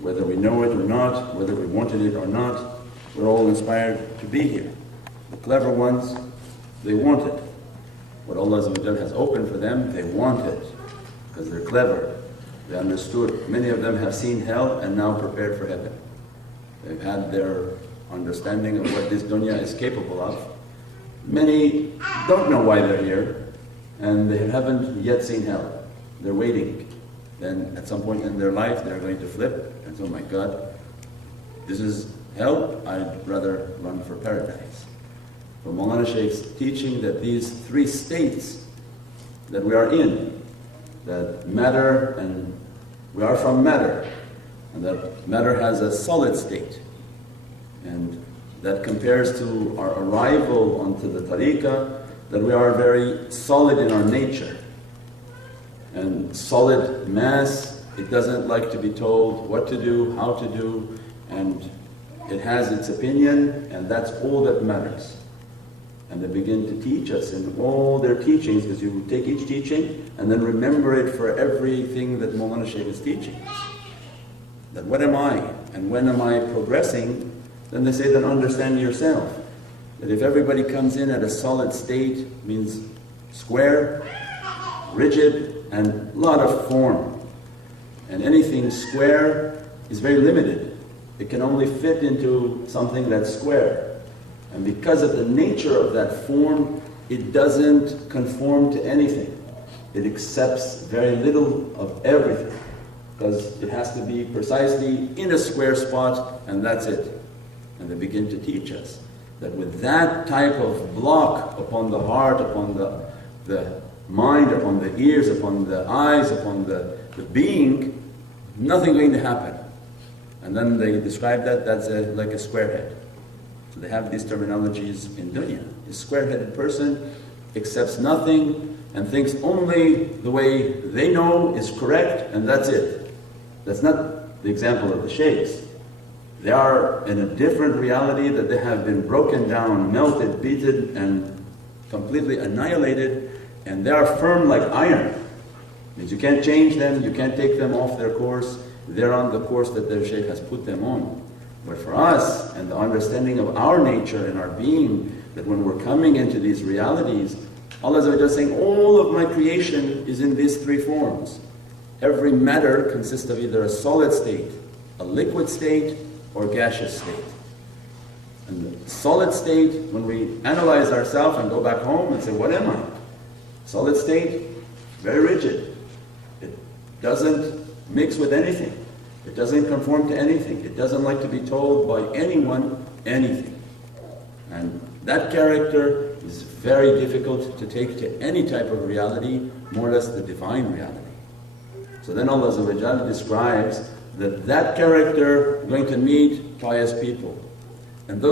whether we know it or not, whether we wanted it or not, we're all inspired to be here. The clever ones, they want it. What Allah has opened for them, they want it, because they're clever. They understood. Many of them have seen hell and now prepared for heaven. They've had their understanding of what this dunya is capable of. Many don't know why they're here, and they haven't yet seen hell. They're waiting. Then at some point in their life they're going to flip and say, oh my God, this is hell, I'd rather run for paradise. But Mawlana Shaykh's teaching that these three states that we are in, that matter, and we are from matter, and that matter has a solid state, and that compares to our arrival onto the tariqah, that we are very solid in our nature. And solid mass, it doesn't like to be told what to do, how to do, and it has its opinion, and that's all that matters. And they begin to teach us in all their teachings, because you take each teaching and then remember it for everything that Mawlana Shaykh is teaching. That what am I, and when am I progressing? Then they say, then understand yourself. That if everybody comes in at a solid state, means square, rigid, and a lot of form. And anything square is very limited. It can only fit into something that's square. And because of the nature of that form, it doesn't conform to anything. It accepts very little of everything, because it has to be precisely in a square spot, and that's it. And they begin to teach us that with that type of block upon the heart, upon the mind, upon the ears, upon the eyes, upon the being, nothing going to happen. And then they describe that's like a square head. So they have these terminologies in dunya. A square-headed person accepts nothing and thinks only the way they know is correct, and that's it. That's not the example of the sheikhs. They are in a different reality, that they have been broken down, melted, beaten, and completely annihilated, and they are firm like iron. Means you can't change them, you can't take them off their course. They're on the course that their shaykh has put them on. But for us, and the understanding of our nature and our being, that when we're coming into these realities, Allah is saying, all of my creation is in these three forms. Every matter consists of either a solid state, a liquid state, or gaseous state. And the solid state, when we analyze ourselves and go back home and say, what am I? Solid state, very rigid. It doesn't mix with anything. It doesn't conform to anything. It doesn't like to be told by anyone anything. And that character is very difficult to take to any type of reality, more or less the divine reality. So then Allah describes that character is going to meet pious people. And those